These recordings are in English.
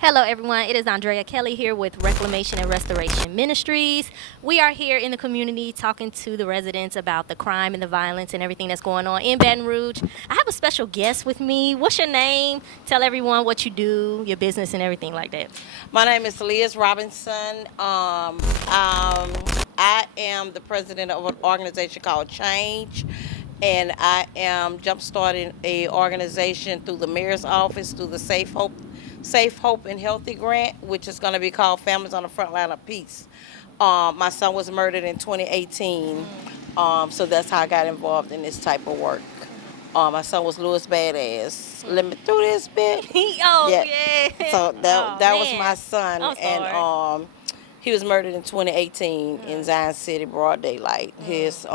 Hello, everyone. It is Andrea Kelly here with Reclamation and Restoration Ministries. We are here in the community talking to the residents about the crime and the violence and everything that's going on in Baton Rouge. I have a special guest with me. What's your name? Tell everyone what you do, your business, and everything like that. My name is Liz Robinson. I am the president of an organization called Change, and I am jumpstarting a organization through the mayor's office through the Safe Hope and Healthy Grant, which is going to be called Families on the Front Line of Peace. My son was murdered in 2018, so that's how I got involved in this type of work. My son was Louis Badass. Let me through this bit. Oh, Yeah. yeah. So Oh, that was my man. son, I'm and sorry. he was murdered in 2018 in Zion City, broad daylight. He's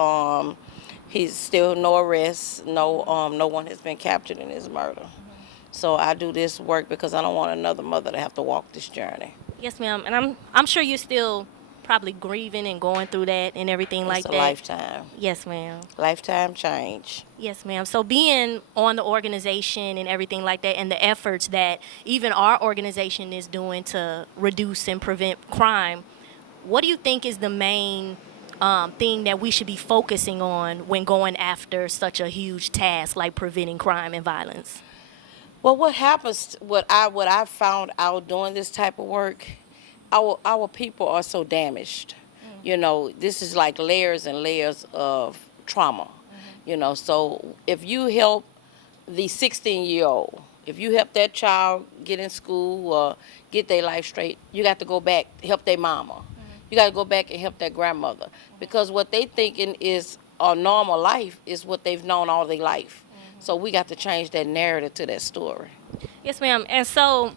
still no arrests. No one has been captured in his murder. So I do this work because I don't want another mother to have to walk this journey. Yes, ma'am. And I'm sure you're still probably grieving and going through that and everything It's like a that. lifetime, Yes, ma'am. lifetime change. Yes, ma'am. So being on the organization and everything like that, and the efforts that even our organization is doing to reduce and prevent crime, what do you think is the main thing that we should be focusing on when going after such a huge task like preventing crime and violence? Well, what happens? What I found out doing this type of work, our people are so damaged. This is like layers and layers of trauma. So if you help the 16-year-old, if you help that child get in school or get their life straight, you got to go back help their mama. You got to go back and help their grandmother because what they thinking is a normal life is what they've known all their life. So we got to change that narrative to that story. Yes, ma'am. And so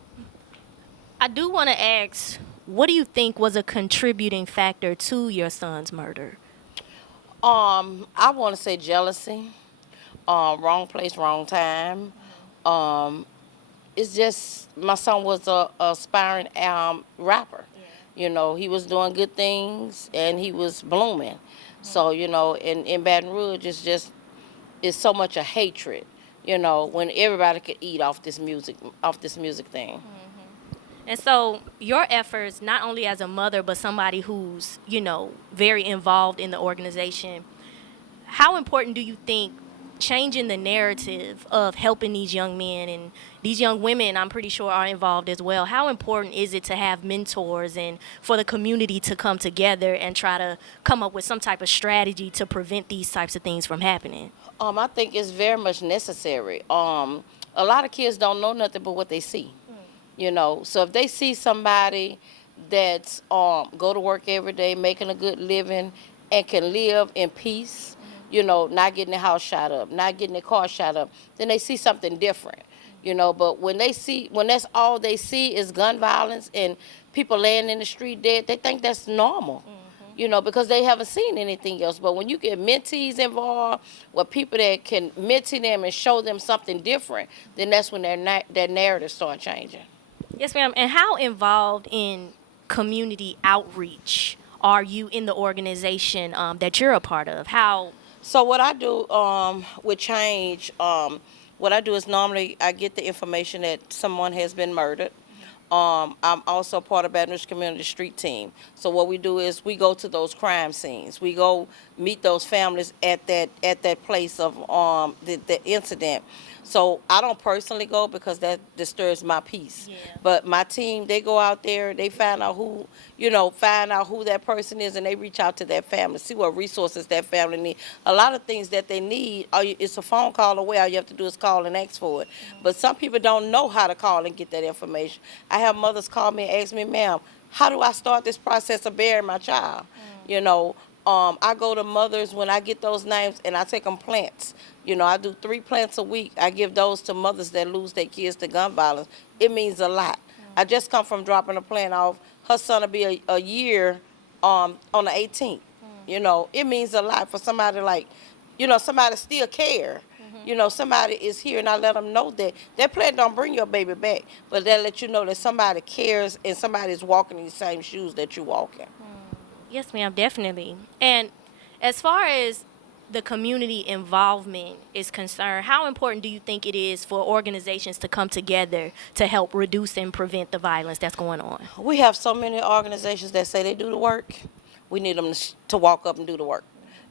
I do want to ask, what do you think was a contributing factor to your son's murder? I want to say jealousy, wrong place, wrong time. Um, it's just my son was a aspiring rapper. He was doing good things and he was blooming. So in Baton Rouge, it's so much a hatred. When everybody could eat off this music thing. And so your efforts, not only as a mother, but somebody who's, very involved in the organization, how important do you think changing the narrative of helping these young men and these young women, I'm pretty sure, are involved as well? How important is it to have mentors and for the community to come together and try to come up with some type of strategy to prevent these types of things from happening? I think it's very much necessary. A lot of kids don't know nothing but what they see. So if they see somebody that's go to work every day, making a good living, and can live in peace, not getting their house shot up, not getting their car shot up, then they see something different. But when that's all they see is gun violence and people laying in the street dead, they think that's normal. Because they haven't seen anything else. But when you get mentees involved, with people that can mentee them and show them something different, then that's when their narrative start changing. Yes, ma'am. And how involved in community outreach are you in the organization that you're a part of? How? So what I do with Change, what I do is normally I get the information that someone has been murdered. I'm also part of Baton Rouge Community Street Team. So what we do is we go to those crime scenes. We go meet those families at that place of the incident. So I don't personally go because that disturbs my peace. Yeah. But my team, they go out there, they find out who that person is, and they reach out to that family, see what resources that family need. A lot of things that they need, it's a phone call away. All you have to do is call and ask for it. But some people don't know how to call and get that information. I have mothers call me and ask me, ma'am, how do I start this process of burying my child? I go to mothers when I get those names and I take them plants. I do 3 plants a week. I give those to mothers that lose their kids to gun violence. It means a lot. I just come from dropping a plant off. Her son will be a year on the 18th. It means a lot for somebody somebody still care. Somebody is here, and I let them know that plant don't bring your baby back, but they let you know that somebody cares and somebody is walking in the same shoes that you walk in. Yes, ma'am, definitely. And as far as the community involvement is concerned, how important do you think it is for organizations to come together to help reduce and prevent the violence that's going on? We have so many organizations that say they do the work. We need them to walk up and do the work.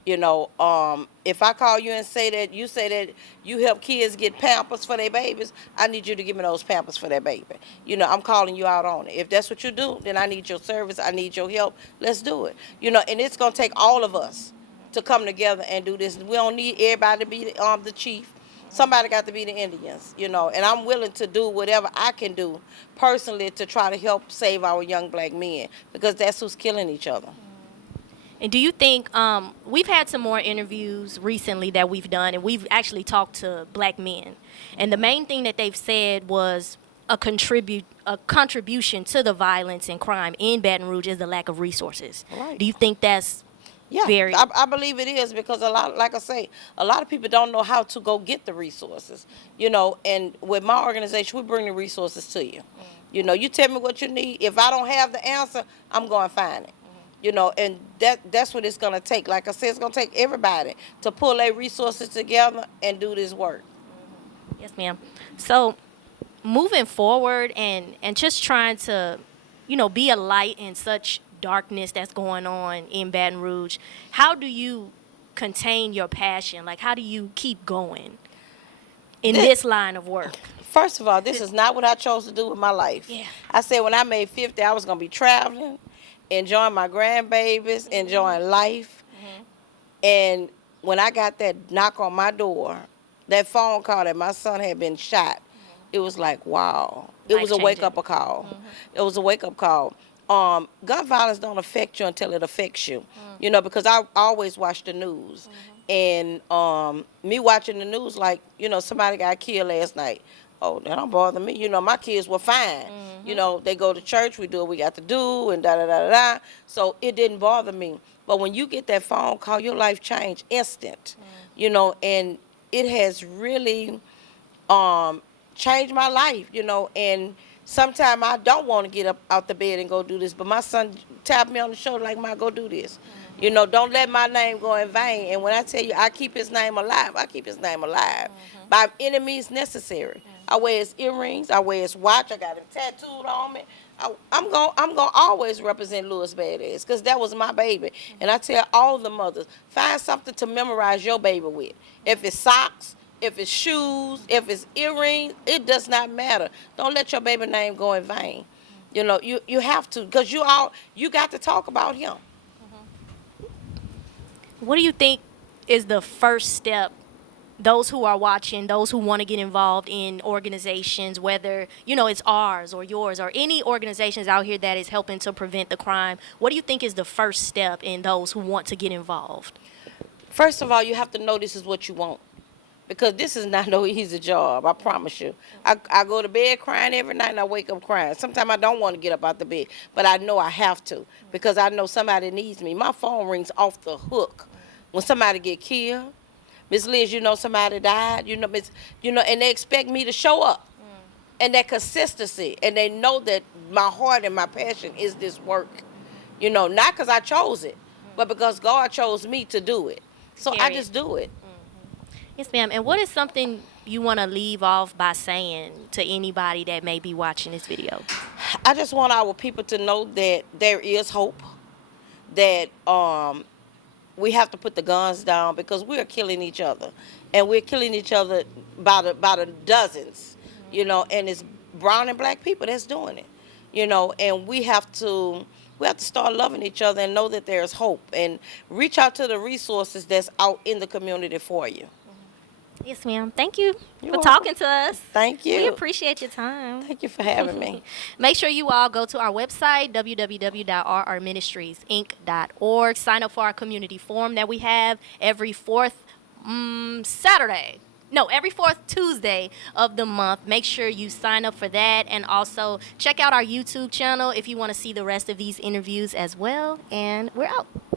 If I call you and say that you help kids get Pampers for their babies, I need you to give me those Pampers for their baby. I'm calling you out on it. If that's what you do, then I need your service. I need your help. Let's do it. And it's gonna take all of us to come together and do this. We don't need everybody to be the chief. Somebody got to be the Indians, and I'm willing to do whatever I can do personally to try to help save our young black men, because that's who's killing each other. And do you think we've had some more interviews recently that we've done, and we've actually talked to black men, and the main thing that they've said was a contribution to the violence and crime in Baton Rouge is the lack of resources. Right. Do you think that's very? I believe it is, because like I say, a lot of people don't know how to go get the resources. And with my organization, we bring the resources to you. You tell me what you need. If I don't have the answer, I'm going to find it. And that's what it's going to take. Like I said, it's going to take everybody to pull their resources together and do this work. Yes, ma'am. So moving forward and just trying to, be a light in such darkness that's going on in Baton Rouge, how do you contain your passion? Like, how do you keep going in this line of work? First of all, this is not what I chose to do with my life. Yeah. I said when I made 50, I was going to be traveling, enjoying my grandbabies, enjoying life. And when I got that knock on my door, that phone call that my son had been shot, it was like, wow. It was a wake-up call. It was a wake-up call. Gun violence don't affect you until it affects you, because I always watch the news. And me watching the news, like, somebody got killed last night. Oh, that don't bother me. My kids were fine. They go to church, we do what we got to do, and da-da-da-da-da. So it didn't bother me. But when you get that phone call, your life changed instant, and it has really changed my life, and sometimes I don't want to get up out the bed and go do this, but my son tapped me on the shoulder like, "Ma, go do this." Don't let my name go in vain. And when I tell you I keep his name alive, I keep his name alive by any means necessary. I wear his earrings, I wear his watch, I got him tattooed on me. I'm gonna always represent Louis Badass, because that was my baby. And I tell all the mothers, find something to memorize your baby with. If it's socks, if it's shoes, if it's earrings, it does not matter. Don't let your baby name go in vain. You have to, because you got to talk about him. What do you think is the first step, those who are watching, those who want to get involved in organizations, whether, it's ours or yours or any organizations out here that is helping to prevent the crime, what do you think is the first step in those who want to get involved? First of all, you have to know this is what you want, because this is not no easy job, I promise you. I go to bed crying every night, and I wake up crying. Sometimes I don't want to get up out the bed, but I know I have to, because I know somebody needs me. My phone rings off the hook when somebody get killed. Miss Liz, somebody died, and they expect me to show up. And that consistency, and they know that my heart and my passion is this work. Not because I chose it, but because God chose me to do it. So I just do it. Yes, ma'am. And what is something you want to leave off by saying to anybody that may be watching this video? I just want our people to know that there is hope, that we have to put the guns down, because we're killing each other, and we're killing each other by the dozens, and it's brown and black people that's doing it, and we have to start loving each other and know that there's hope, and reach out to the resources that's out in the community for you. Yes, ma'am. Thank you You're for welcome. talking to us. Thank you. We appreciate your time. Thank you for having me. Make sure you all go to our website, www.rrministriesinc.org. Sign up for our community forum that we have every fourth Tuesday of the month. Make sure you sign up for that. And also check out our YouTube channel if you want to see the rest of these interviews as well. And we're out.